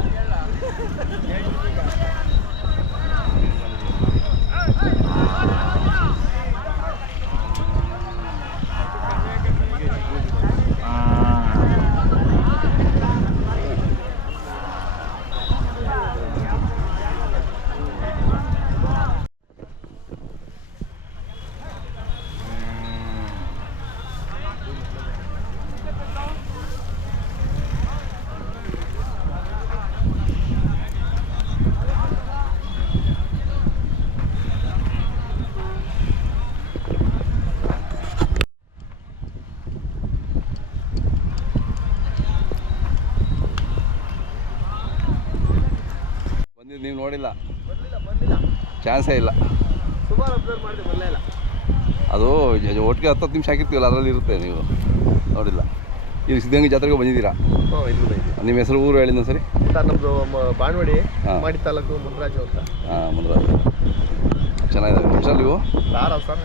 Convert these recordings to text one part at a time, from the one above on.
天冷呵呵呵呵呵 ನೋಡಿಲ್ಲ. ಚಾನ್ಸೇ ಇಲ್ಲ. ಅದು ಒಟ್ಟಿಗೆ ಹತ್ತು ಹತ್ತು ನಿಮಿಷ ಹಾಕಿರ್ತೀವಲ್ಲ ಅದರಲ್ಲಿ ಇರುತ್ತೆ ನೀವು. ನೋಡಿಲ್ಲ. ಇಲ್ಲಿ ಸಿದ್ಧಗಂಗೆ ಜಾತ್ರೆಗೆ ಬಂದಿದ್ದೀರಾ? ನಿಮ್ಮ ಹೆಸರು ಊರು ಹೇಳಿದ ಸರಿ? ಸರ್ ನಮ್ಮದು ಬಾಣವಾಡಿ. ಮಾಡಿ ತಾಲೂಕು ಮುನ್ರಾಜು ಅಂತ. ಹಾಂ ಮುಂದ್ರಾಜ್ ಚೆನ್ನಾಗಿದ್ದಾವೆ. ಎಷ್ಟಲ್ಲಿ ಇವು ಸರ್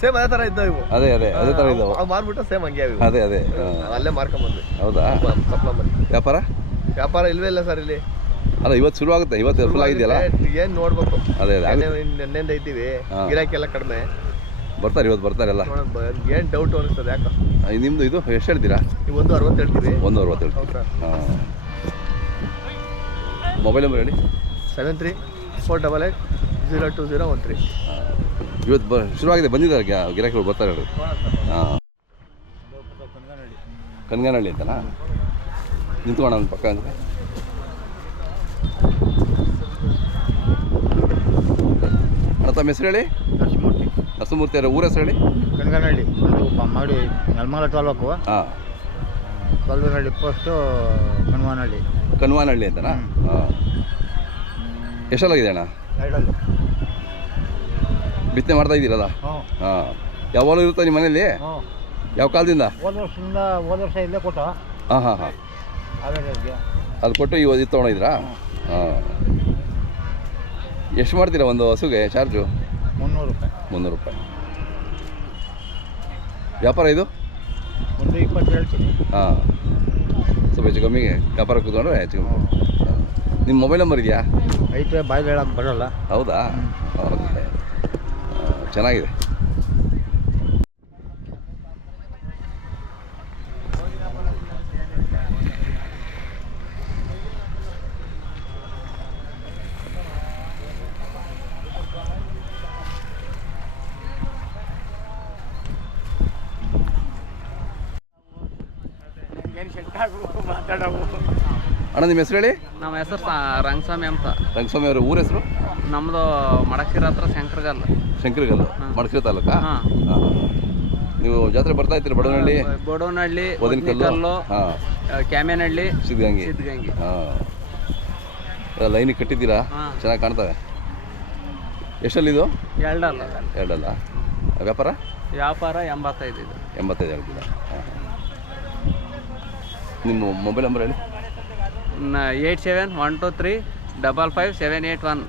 ಸೇಮ್ ಅದೇ ಥರ ಇದ್ದಾವೆ ಇವು. ಅದೇ ಅದೇ ಅದೇ ಥರ ಇದ್ದಾವೆ. ಅವು ಮಾರ್ಬಿಟ್ಟು ಸೇಮ್ ಹಂಗೆ ಅವು ಅದೇ ಅದೇ ಅಲ್ಲೇ ಮಾರ್ಕೊಂಬಂದ್ವಿ ಹೌದಾ? ಸಪ್ಲ ಮಾಡಿ ವ್ಯಾಪಾರ? ವ್ಯಾಪಾರ ಇಲ್ವೇ ಇಲ್ಲ ಸರ್ ಇಲ್ಲಿ. ಅಲ್ಲ ಇವತ್ತು ಶುರು ಆಗುತ್ತೆ ಇವತ್ತು ಫುಲ್ ಆಗಿದೆಯಲ್ಲ? ಏನು ನೋಡ್ಬೇಕು? ಅದೇ ಅದೇ. ನೆನ್ನೆಯಿಂದ ಇದ್ದೀವಿ. ಹಾ. ಗಿರಾಕಿ ಎಲ್ಲ ಕಡಿಮೆ. ಬರ್ತಾರೆ ಇವತ್ತು ಬರ್ತಾರೆ ಎಲ್ಲ. ಏನು ಡೌಟ್ ಅನಿಸ್ತದೆ ಯಾಕೆ? ನಿಮ್ಮದು ಇದು ಎಷ್ಟು ಹೇಳ್ತೀರಾ? ಒಂದು ಅರವತ್ತು ಹೇಳ್ತೀವಿ. ಒಂದು ಅರವತ್ತು ಹೇಳ್ತೀವಿ. ಹಾಂ. ಮೊಬೈಲ್ ನಂಬರ್ ಹೇಳಿ. Seven three four double eight zero two zero one three. ಇವತ್ತು ಬ ಶುರುವಾಗಿದೆ ಬಂದಿದ್ದಾರೆ ಗಿರಾಕಿಗಳು ಬರ್ತಾರೆ ಹೇಳಿ. ಹಾಂ. ಕನ್ಗನಹಳ್ಳಿ ಅಂತನಾ? ನಿಂತ್ಕೋಣ ಪಕ್ಕ ಅಂತ ತಮ್ಮ ಹೆಸರು ಹೇಳಿ? ನರಸಿಂಹಮೂರ್ತಿ. ನರಸಿಂಹಮೂರ್ತಿ ಅವರ ಊರ ಹೆಸರು ಹೇಳಿ? ಕನಗನಹಳ್ಳಿ ಮಾಡಿ ನೆಲಮಂಗಲ ತಾಲೂಕು. ಹಾಂ. ಕಲ್ವನಹಳ್ಳಿ ಪೋಸ್ಟು ಕಣ್ವಾನಹಳ್ಳಿ. ಕನ್ವಾನಹಳ್ಳಿ ಅಂತನಾ? ಹಾಂ. ಎಷ್ಟಲ್ಲಾಗಿದೆ ಅಣ್ಣ? ಎರಡಲ್ಲಿ. ಬಿತ್ತನೆ ಮಾಡ್ತಾ ಇದ್ದೀರಲ್ಲ? ಹ್ಞೂ. ಹಾಂ. ಯಾವಾಗಲೂ ಇರುತ್ತೆ ನಿಮ್ಮ ಮನೇಲಿ? ಹ್ಞೂ. ಯಾವ ಕಾಲದಿಂದ? ಹೋದ ವರ್ಷದಿಂದ ಹೋದ ವರ್ಷ ಇಲ್ಲೇ ಕೊಟ್ಟ. ಹಾಂ ಹಾಂ ಹಾಂ. ಅದು ಕೊಟ್ಟು ಇವತ್ತು ಇದು ತೊಗೊಂಡಿದ್ರಾ ಹಾಂ. ಎಷ್ಟು ಮಾಡ್ತೀರಾ ಒಂದು ಹಸುಗೆ ಚಾರ್ಜು? ಮುನ್ನೂರು ರೂಪಾಯಿ. ಮುನ್ನೂರು ರೂಪಾಯಿ. ವ್ಯಾಪಾರ ಇದು? ಒಂದು ಇಪ್ಪತ್ತು ಹೇಳ್ತೀನಿ. ಹಾಂ. ಸ್ವಲ್ಪ ಹೆಚ್ಚು ಕಮ್ಮಿಗೆ ವ್ಯಾಪಾರ ಕೂತ್ಕೊಂಡ್ರೆ ಹೆಚ್ಚು ಕಮ್ಮಿ. ನಿಮ್ಮ ಮೊಬೈಲ್ ನಂಬರ್ ಇದೆಯಾ? ಐತೆ ಬಾಯ್ದು ಹೇಳಕ್ಕೆ ಬರೋಲ್ಲ. ಹೌದಾ? ಓಕೆ. ಚೆನ್ನಾಗಿದೆ. ಅಣ್ಣ ನಿಮ್ಮ ಹೆಸರು ಹೇಳಿ? ನಮ್ಮ ಹೆಸರು ರಂಗಸ್ವಾಮಿ ಅಂತ. ರಂಗಸ್ವಾಮಿ ಅವರ ಊರ ಹೆಸರು? ನಮ್ಮದು ಮಡಕ್ಸಿರ ಹತ್ರ ಶಂಕರಗಲ್ ಶಂಕರಗಲ್ಲು ಮಡಕರಿ ತಾಲೂಕಾ? ಹಾಂ. ಹಾಂ ನೀವು ಜಾತ್ರೆ ಬರ್ತಾ ಇರ್ತೀರಿ ಬಡವನಹಳ್ಳಿ? ಬಡವನಹಳ್ಳಿ ಕ್ಯಾಮೇನಹಳ್ಳಿ ಸಿದ್ಧಗಂಗೆ. ಸಿದ್ಧಗಂಗೆ. ಲೈನ್ ಲೈನಿಗೆ ಕಟ್ಟಿದ್ದೀರಾ? ಹಾಂ. ಚೆನ್ನಾಗಿ ಕಾಣ್ತವೆ. ಎಷ್ಟಲ್ಲಿ ಇದು? ಎರಡಲ್ಲ. ಎರಡಲ್ಲ. ವ್ಯಾಪಾರ? ವ್ಯಾಪಾರ ಎಂಬತ್ತೈದು ಇದು. ಎಂಬತ್ತೈದು ಹೇಳ್ತೀರಾ? ಹಾಂ. ನಿಮ್ಮ ಮೊಬೈಲ್ ನಂಬರ್ ಹೇಳಿ. Eight seven one two three double five seven eight one.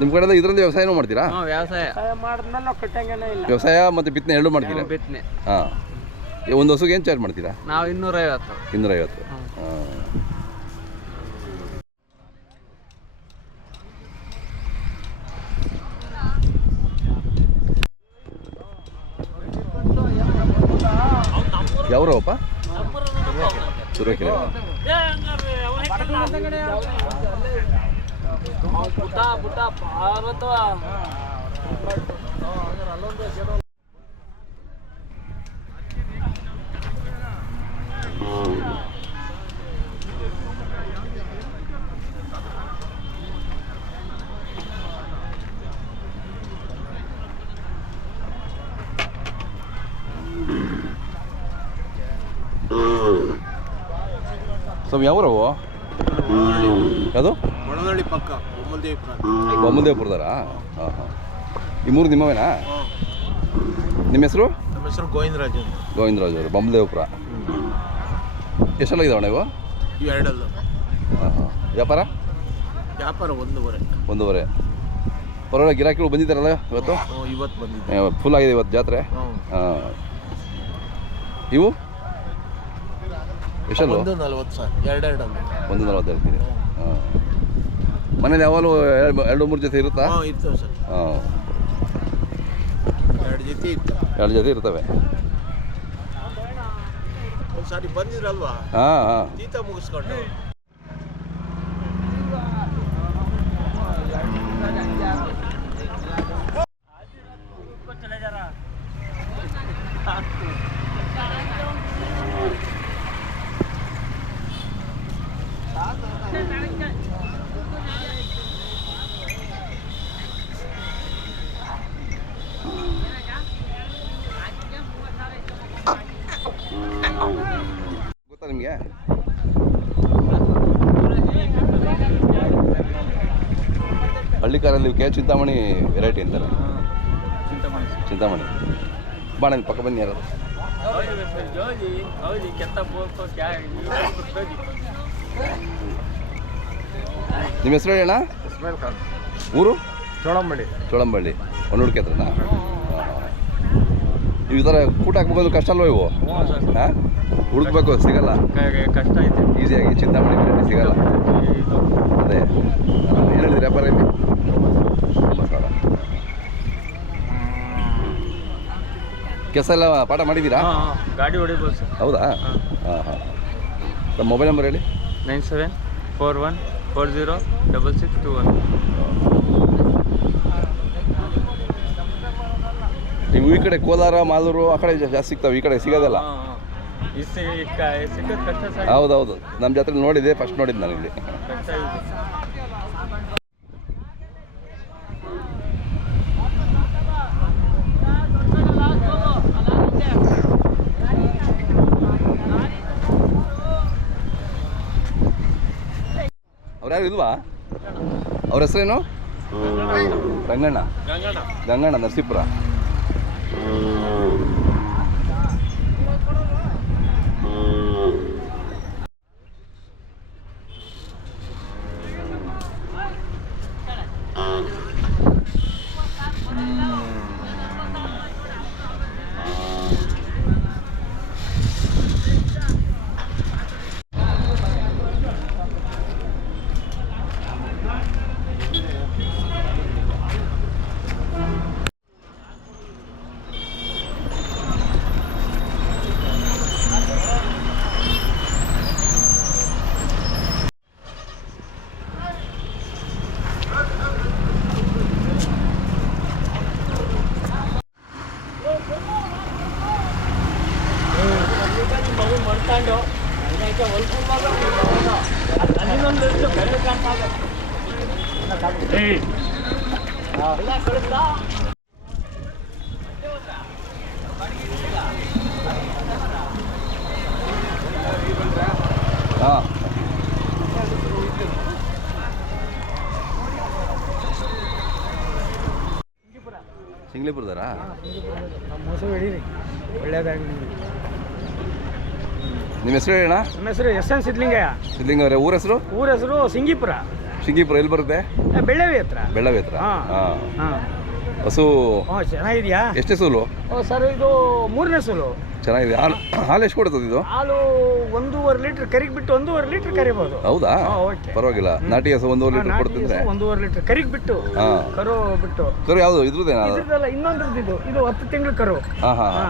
ನಿಮ್ಮ ಕಡೆ ಇದರಲ್ಲಿ ವ್ಯವಸಾಯನೂ ಮಾಡ್ತೀರಾ? ಹ್ಞೂ ವ್ಯವಸಾಯ. ವ್ಯವಸಾಯ ಮತ್ತು ಬಿತ್ತನೆ ಎರಡು ಮಾಡ್ತೀರಾ? ಬಿತ್ತನೆ. ಹಾಂ. ಒಂದು ಹಸುಗೆ ಏನು ಚಾರ್ಜ್ ಮಾಡ್ತೀರಾ? ನಾವು ಇನ್ನೂರೈವತ್ತು. ಇನ್ನೂರೈವತ್ತು. ಹಾಂ. ತುರುವೇಕೆರೆ ಸ್ವಲ್ಪ ಯಾವ್ರವು ಯಾವುದು? ಒಳನಳ್ಳಿ ಪಕ್ಕ ಬೊಮ್ಮಲ್ದೇವ್ಪುರ ಬೊಮ್ಮದೇವಪುರದಾರ ಹಾಂ ಹಾಂ. ಈ ಮೂರು ನಿಮ್ಮವೇನಾ? ನಿಮ್ಮ ಹೆಸರು? ನಮ್ಮ ಹೆಸರು ಗೋವಿಂದರಾಜು ಗೋವಿಂದರಾಜು ಅವರು ಬೊಮ್ಮದೇವಪುರ ಎಷ್ಟೆಲ್ಲ ಇವು ಎರಡಲ್ಲ ಹಾಂ ಹಾಂ. ವ್ಯಾಪಾರ? ವ್ಯಾಪಾರ ಒಂದೂವರೆ. ಒಂದೂವರೆ. ಪರವಾಗಿಲ್ಲ ಗಿರಾಕಿಗಳು ಬಂದಿದ್ದಾರಲ್ಲ ಇವತ್ತು? ಇವತ್ತು ಬಂದಿದ್ದೆ ಫುಲ್ ಆಗಿದೆ ಇವತ್ತು ಜಾತ್ರೆ? ಹಾಂ. ಇವು? ಎಷ್ಟಲ್ಲು ಒಂದು ನಲ್ವತ್ತು ಸರ್ ಎರಡೆರಡು ಒಂದು ನಲ್ವತ್ತು ಹೇಳ್ತೀರಿ ಹಾಂ. ಮನೇಲಿ ಯಾವಾಗಲೂ ಎರಡು ಎರಡು ಮೂರು ಜೊತೆ ಇರುತ್ತಾ? ಹಾಂ ಇರ್ತವೆ ಸರ್. ಹಾಂ. ಎರಡು ಜೊತೆ ಇತ್ತು ಎರಡು ಜೊತೆ ಇರ್ತವೆ? ಒಂದು ಸಾರಿ ಬಂದಿದ್ರಲ್ವಾ? ಹಾಂ ಹಾಂ. ತೀತ ಮುಗಿಸ್ಕೊಂಡು. ಗೊತ್ತಾ ನಿಮಗೆ ಹಳ್ಳಿಕಾರಲ್ಲಿ ಇವಕ್ಕೆ ಚಿಂತಾಮಣಿ ವೆರೈಟಿ ಅಂತಾರೆ ಚಿಂತಾಮಣಿ ಬಾಣ ಇಲ್ಲಿ ಪಕ್ಕ ಬನ್ನಿ ಯಾರು ನಿಮ್ಮ ಹೆಸರು ಹೇಳೋಣ ಇಸ್ಮಾಯಿಲ್ ಖಾನ್. ಊರು? ಚೋಳಂಬಳ್ಳಿ. ಚೋಳಂಬಳ್ಳಿ. ಒಂದು ಹತ್ರನಾ? ನೀವು ಈ ಥರ ಕೂಟ ಹಾಕ್ಬೇಕು ಕಷ್ಟ ಅಲ್ವ ಇವು? ಹಾಂ? ಹುಡುಕ್ಬೇಕು ಸಿಗಲ್ಲ? ಕಷ್ಟ ಐತೆ. ಈಸಿಯಾಗಿ ಚಿಂತಾಮಣಿ ಬಿರಿಯಾನಿ ಸಿಗಲ್ಲ. ಅದೇ. ಏನು ಹೇಳಿದ್ರಿ ವ್ಯಾಪಾರ ಇಲ್ಲಿ? ಒಂಬತ್ತು ಸಾವಿರ ಕೆಲಸ ಎಲ್ಲ ಪಾಠ ಮಾಡಿದ್ದೀರಾ? ಗಾಡಿ ಹೊಡಿಬೋದು ಸರ್. ಹೌದಾ? ಹಾಂ. ಹಾಂ ಮೊಬೈಲ್ ನಂಬರ್ ಹೇಳಿ? Nine seven four one four zero double six two one ನೀವು ಈ ಕಡೆ ಕೋಲಾರ ಮಾಲೂರು ಆ ಕಡೆ ಜಾಸ್ತಿ ಸಿಗ್ತಾವೆ ಈ ಕಡೆ ಸಿಗೋದಲ್ಲ. ಕಷ್ಟ ಹೌದೌದು. ನಮ್ಮ ಜಾತ್ರೆ ನೋಡಿದೆ ಫಸ್ಟ್ ನೋಡಿದ್ದು ನಾನು ಇಲ್ಲಿ ಕಷ್ಟ ಇದೆ ಅವ್ರು ಯಾರು ಇಲ್ವಾ? ಅವ್ರ ಹೆಸರೇನು? ರಂಗಣ್ಣ. ಗಂಗಣ್ಣ. ನರಸೀಪುರ. ಸಿಂಗ್ಲಿಪುರದಾರಾ ಒಳ್ಳೆ ಹಿಡೀರಿ ಒಳ್ಳೇದಾಗಿ ನಿಮ್ಮ ಹೆಸರು ಹೇಳಣ್ಣ? ನಮ್ಮ ಹೆಸರು ಎಸ್ ಎನ್ ಸಿದ್ಲಿಂಗಯ್ಯ. ಸಿದ್ಲಿಂಗ ಅವರೇ ಊರ ಹೆಸರು? ಊರ ಹೆಸರು ಸಿಂಗಿಪುರ. ಸಿಂಗಿಪುರ ಎಲ್ಲಿ ಬರುತ್ತೆ? ಬೆಳ್ಳವಿ ಹತ್ರ. ಬೆಳ್ಳವಿ ಹತ್ರ. ಹಾಂ. ಹಸು? ಚೆನ್ನಾಗಿದೆಯಾ? ಎಷ್ಟೇ ಸೂಲು? ಸರ್ ಇದು ಮೂರನೇ ಸೂಲು. ಚೆನ್ನಾಗಿದೆ. ಹಾಲು ಹಾಲು ಎಷ್ಟು ಕೊಡ್ತದೆ ಇದು? ಹಾಲು ಒಂದೂವರೆ ಲೀಟ್ರ್ ಕರಿಗ್ ಬಿಟ್ಟು ಒಂದೂವರೆ ಲೀಟ್ರ್ ಕರಿಬಹುದು ಹೌದಾ? ಹಾ, ಓಕೆ. ಪರವಾಗಿಲ್ಲ. ನಾಟಿ ಹಸು ಒಂದೂವರೆ ಲೀಟರ್ ಕೊಡ್ತಿದ್ರೆ? ಒಂದೂವರೆ ಲೀಟ್ರ್ ಕರಿಗ್ ಬಿಟ್ಟು ಹಾಂ. ಕರು ಬಿಟ್ಟು. ಕರು ಯಾವುದು? ಇದ್ರದ್ದೇನಾ? ಇದ್ರದ್ದಲ್ಲ ಇನ್ನೊಂದ್ರದ್ದು ಇದು. ಇದು ಹತ್ತು ತಿಂಗಳು ಕರು. ಹಾ ಹಾಂ. ಹಾ.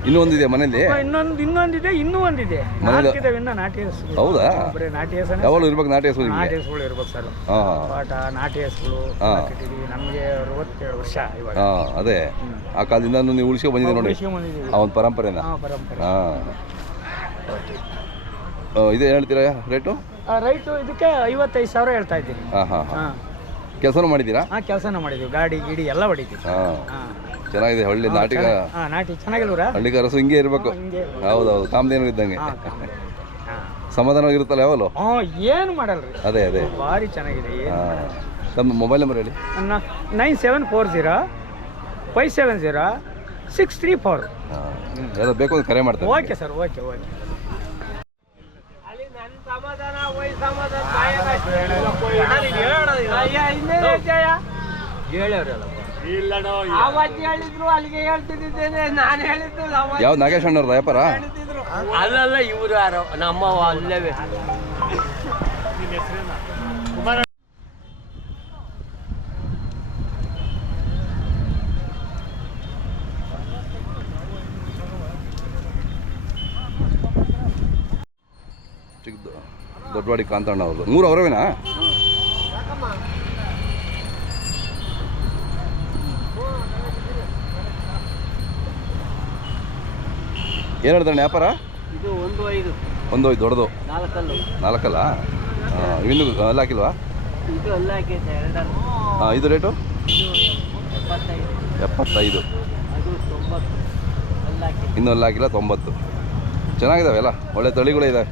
ಹಾಂ ಇನ್ನೂ ಒಂದಿದೆ ಮನೇಲಿ ಇನ್ನೊಂದು ಇನ್ನೊಂದಿದೆ ಇನ್ನೂ ಒಂದಿದೆ. ಮನೇಲಿ- ನಾಲ್ಕಿದಾವೆ ಇನ್ನ ನಾಟಿ ಹೌದಾ? ಬರೀ ನಾಟಿ ಹಸು ಯಾವಾಗಲೂ ಇರ್ಬೇಕು ನಾಟಿ ಹಸು ನಾಟಿ ನಿಮಗೆ ಹಸುಗಳು ಇರ್ಬೇಕು ಸರ್. ಹಾಂ. ಪಾಠ ನಾಟಿ ಹಸುಗಳು ಹಾ. ಕಟ್ಟಿದೀವಿ ನಮಗೆ ಅರವತ್ತೇಳು ವರ್ಷ ಇವಾಗ. ಹಾಂ ಅದೇ. ಆ ಕಾಲದಿಂದ ನೀವು ಉಳಿಸ್ಕೊ ಬಂದಿದೆ ನೋಡಿ. ಉಳಿಸ್ಕೊಂಬಂದಿದ್ದೀವಿ. ಆ ಒಂದು ಪರಂಪರೆನ? ಹಾ, ಪರಂಪರೆ. ಹಾಂ. ಇದೇ ಹೇಳ್ತೀರಾ ರೇಟು? ರೈಟು ಇದಕ್ಕೆ ಐವತ್ತೈದು ಸಾವಿರ ಹೇಳ್ತಾ ಇದ್ದೀನಿ. ಹಾಂ ಹಾಂ ಹಾಂ. ಹಾಂ. ಕೆಲಸನೂ ಮಾಡಿದ್ದೀರಾ? ಹಾಂ ಕೆಲಸನ ಮಾಡಿದ್ದೀವಿ. ಗಾಡಿ ಗಿಡಿ ಎಲ್ಲ ಹೊಡಿತೀವಿ. ಹಾಂ. ಹಾಂ. ಚೆನ್ನಾಗಿದೆ ಹಳ್ಳಿ ನಾಟಿಕ ಹಾಂ ನಾಟಿ ಚೆನ್ನಾಗಿಲ್ವರ? ಹಳ್ಳಿ ಕರಸು ಹಿಂಗೆ ಇರಬೇಕು. ಹಿಂಗೆ ಹೌದೌದು ಕಾಮಧೇನು ಇದ್ದಂಗೆ. ಹಾಂ ಸಮಾಧಾನವಾಗಿರುತ್ತಲ್ಲ ಯಾವಲು ಹ್ಞೂ ಏನು ಮಾಡಲ್ರಿ? ಅದೇ ಅದೇ. ಭಾರಿ ಚೆನ್ನಾಗಿದೆ ಏನು ಹಾಂ. ತಮ್ಮ ಮೊಬೈಲ್ ನಂಬರ್ ಹೇಳಿ. ನನ್ನ nine seven four zero five seven zero six three four. ಹಾಂ. ಯಾವ್ದು ಬೇಕು ಅಂತ ಕರೆ ಮಾಡ್ತಾರೆ. Okay sir okay okay. ಆವತ್ತು ಹೇಳಿದ್ರು ಅಲ್ಲಿಗೆ ಹೇಳ್ತಿದ್ದೇನೆ ನಾನು ಹೇಳಿದ್ದು ಯಾವ್ದು ನಾಗೇಶ್ ಅಣ್ಣ ವ್ಯಾಪಾರ ಅಲ್ಲಲ್ಲ ಇವರು ಯಾರು? ನಮ್ಮ ಅಲ್ಲವೇ ಚಿಕ್ಕ ದೊಡ್ಡವಾಡಿ ಕಾಂತಣ್ಣ ಅವ್ರದ್ದು. ಮೂರು ಅವರವೇನಾ? ಏನು ಹೇಳ್ದಣ್ಣ ವ್ಯಾಪಾರ? ಇದು ಒಂದು ಐದು. ಒಂದು ಐದು ದೊಡ್ಡದು. ನಾಲ್ಕಲ್ಲು. ಇನ್ನು ಎಲ್ಲ ಹಾಕಿಲ್ವಾ? ಇದು ಹಾಂ ಇದು ರೇಟು? ಎಪ್ಪತ್ತೈದು. ಇನ್ನೂ ಎಲ್ಲ ಹಾಕಿಲ್ಲ ತೊಂಬತ್ತು. ಚೆನ್ನಾಗಿದಾವೆ ಎಲ್ಲ? ಒಳ್ಳೆ ತಳಿಗಳೇ ಇದೆ.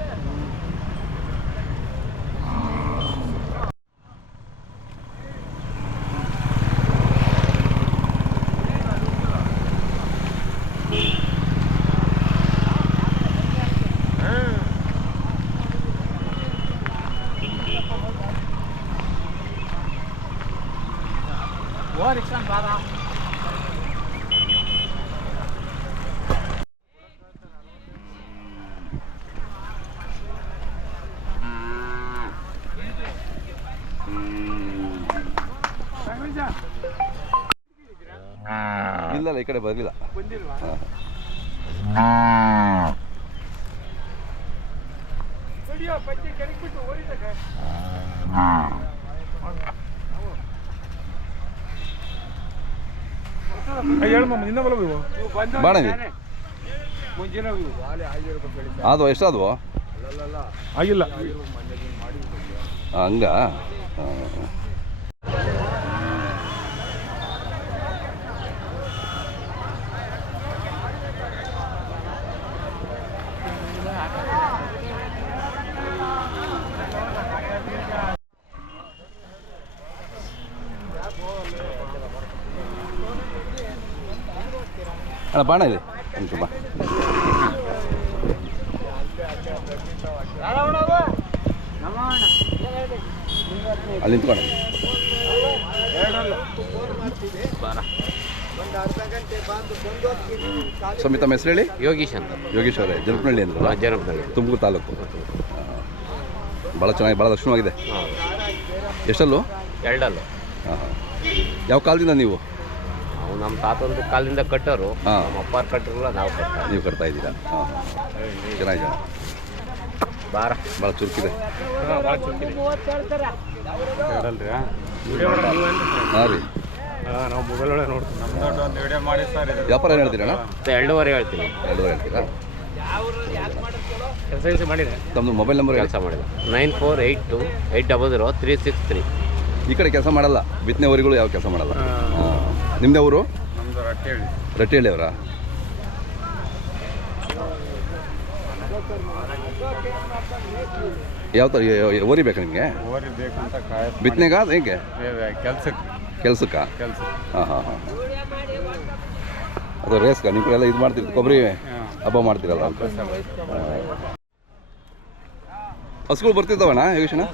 ಇಲ್ಲ ಈ ಕಡೆ ಬರಲಿಲ್ಲ ಬಾಣಿ ಅದು ಎಷ್ಟಾದವು? ಆಗಿಲ್ಲ. ಹಂಗ? ಅಣ್ಣ ಬಾಣ ಇದೆ. ಬಾ. ಅಲ್ಲಿ ನಿಂತ್ಕೊಂಡು. ಸ್ವಾಮಿ ತಮ್ಮ ಹೆಸರು ಹೇಳಿ? ಯೋಗೀಶ್ ಅಂತ. ಯೋಗೀಶ್ ಅವರೇ ಜನಪನಹಳ್ಳಿ ಅಂತ. ಜನಪನಹಳ್ಳಿ ತುಮಕೂರು ತಾಲೂಕು. ಭಾಳ ಚೆನ್ನಾಗಿ ಭಾಳ ದರ್ಶನವಾಗಿದೆ ಎಷ್ಟಲ್ಲು? ಎರಡಲ್ಲು. ಯಾವ ಕಾಲದಿಂದ ನೀವು? ನಾವು ನಮ್ಮ ತಾತಂದು ಕಾಲದಿಂದ ಕಟ್ಟೋರು ಹಾ. ನಮ್ಮ ಅಪ್ಪ ಕಟ್ಟಿರಲ್ಲ ನಾವು ಕಟ್ಟ ನೀವು ಕಟ್ತಾ ಇದ್ದೀರಾ? ಹಾಂ ಚೆನ್ನಾಗಿದೆ ಬಾರ. ಭಾಳ ಚುರುಕಿದೆ. ಹಾಂ ರೀ. ನಾವು ಮೊಬೈಲ್ ಒಳಗೆ ನೋಡ್ತೀವಿ. ವ್ಯಾಪಾರ ಏನು ಹೇಳ್ತೀರಣ್ಣ? ಎರಡೂವರೆ ಹೇಳ್ತೀನಿ ಎರಡೂವರೆ ಹೇಳ್ತೀರಾ? ಕೆಲಸ ಕೆಲಸ ಮಾಡಿದೆ. ತಮ್ಮದು ಮೊಬೈಲ್ ನಂಬರ್ ಹೇಳಿ. ಕೆಲಸ ಮಾಡಿದ. Nine four eight two eight double zero three six three. ಈ ಕಡೆ ಕೆಲಸ ಮಾಡಲ್ಲ. ಬಿತ್ತನೆವರಿಗಳು ಯಾವ ಕೆಲಸ ಮಾಡಲ್ಲ. ಹಾಂ. ನಿಮ್ಮದೇ ಊರು ರಟ್ಟಿಹಳ್ಳಿ ಅವರಾ ಯಾವ ಥರ ಓರಿ ಬೇಕಾ ನಿಮಗೆ ಓರಿ ಅದು ಬಿತ್ತನೆಗ ಹೇಗೆ ಕೆಲ್ಸಕ್ಕೆ ಕೆಲ್ಸಕ್ಕ ಕೆಲಸ ಹಾಂ ಹಾಂ ಹಾಂ ಅದು ರೇಸ್ಕ ನಿಮ್ಮ ಕಡೆ ಎಲ್ಲ ಇದು ಮಾಡ್ತೀರಿ ಕೊಬ್ಬರಿ ಹಬ್ಬ ಮಾಡ್ತೀರಲ್ಲ ಅಂತ ಹಸುಗಳು ಬರ್ತಿರ್ತಾವಣ್ಣ ಯೋಗೇಶನ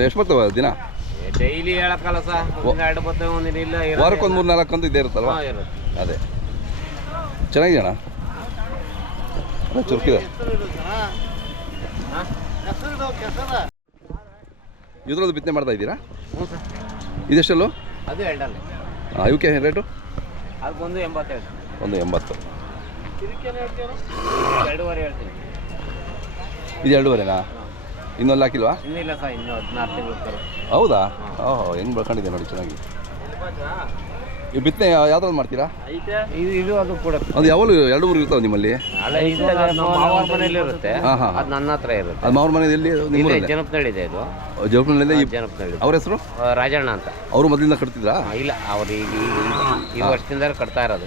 ಎಷ್ಟು ಬರ್ತಾವ ದಿನ ಡೈಲಿ ಹೇಳಕ್ಕಲ್ಲ ಸರ್ ಒಂದಿನ ಎರಡು ಬರ್ತವೆ ಒಂದಿನ ಇಲ್ಲ ಇರೋದೇ ವಾರಕ್ಕೆ ಒಂದು ಮೂರು ನಾಲ್ಕು ಅಂತೂ ಇದ್ದೇ ಇರುತ್ತಲ್ವ? ಹಾ, ಇರುತ್ತೆ. ಅದೇ. ಚೆನ್ನಾಗಿದೆಯಣ್ಣ? ಅದೇ ಚುರುಕಿದೆ. ಇದ್ರದ್ದು ಬಿತ್ತನೆ ಮಾಡ್ತಾ ಇದ್ದೀರಾ? ಹ್ಞೂ ಸರ್. ಇದೆಷ್ಟಲ್ಲು? ಅದು ಎರಡಲ್ಲ. ಹಾಂ ಇವಕ್ಕೆ ರೇಟು? ಅದಕ್ಕೊಂದು ಎಂಬತ್ತೆರಡು ಒಂದು ಎಂಬತ್ತು. ಎರಡೂವರೆ ಹೇಳ್ತೀನಿ. ಇದು ಎರಡೂವರೆನಾ? ಇನ್ನೊಂದು ಹಾಕಿಲ್ವಾ? ಇನ್ನಿಲ್ಲ ಸರ್ ಇನ್ನು ಹದಿನಾರು ತಿಂಗಳು ಹೌದಾ? ಓಹೋ ಹೆಂಗ್ ಬೆಳ್ಕೊಂಡಿದೆ ನೋಡಿ ಚೆನ್ನಾಗಿ. ಈ ಬಿತ್ತನೆ ಯಾವ್ದ್ರಲ್ಲಿ ಮಾಡ್ತೀರಾ? ಇದು ಇದು ಅದು ಕೂಡ. ಅದು ಯಾವಾಗಲೂ ಎರಡು ಮೂರು ಇರ್ತಾವ ನಿಮ್ಮಲ್ಲಿ? ಅಲ್ಲ ಮನೆಯಲ್ಲಿ ಇರುತ್ತೆ. ಹಾಂ ಹಾಂ ಅದು ನನ್ನ ಹತ್ರ ಇರುತ್ತೆ. ಅದು ಮಾವ್ರ ಮನೆಯಲ್ಲಿ ಇಲ್ಲೇ ನಿಮ್ಮೂರಲ್ಲೇ? ಇದೆ. ಇದು ಜವಪನಹಳ್ಳಿ ಈ ಜನಪನಹಳ್ಳಿ ಅವ್ರ ಹೆಸರು? ರಾಜಣ್ಣ ಅಂತ. ಅವರು ಮೊದಲಿಂದ ಕಟ್ತಿದ್ರಾ? ಇಲ್ಲ ಅವ್ರ ಈಗ ಈ ವರ್ಷದಿಂದ ಕಟ್ತಾ ಇರೋದು.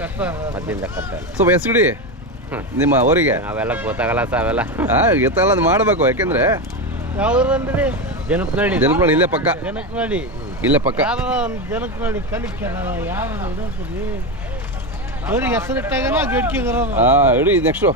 ಮೊದಲಿಂದ ಕಟ್ತಾ ಇರೋದು. ಸ್ವಲ್ಪ ಹೆಸರಿಡಿ. ಹ್ಮ್. ನಿಮ್ಮ ಅವರಿಗೆ. ಅವೆಲ್ಲ ಗೊತ್ತಾಗಲ್ಲ ಸರ್ ಅವೆಲ್ಲ. ಗೊತ್ತಾಗಲ್ಲ ಅದು ಮಾಡಬೇಕು. ಯಾಕೆಂದ್ರೆ ಯಾವ್ದ್ರಿ ಜನಪನಹಳ್ಳಿ ಜನಪನಹಳ್ಳಿ ಇಲ್ಲೇ ಪಕ್ಕ. ಜನಕ್ಕೆ ಇಲ್ಲ ಪಕ್ಕ. ಯಾರ ಜನಕ್ಕೆ ನೋಡಿ ಕಲಿಕೆ ಇಡೋದ್ರಿ ಅವ್ರಿಗೆ ಹೆಸರಿಟ್ಟಾಗ ಗಿಡ್ಕಿ ಬರೋದು ಹಾಂ ಇಡಿ ನೆಕ್ಸ್ಟು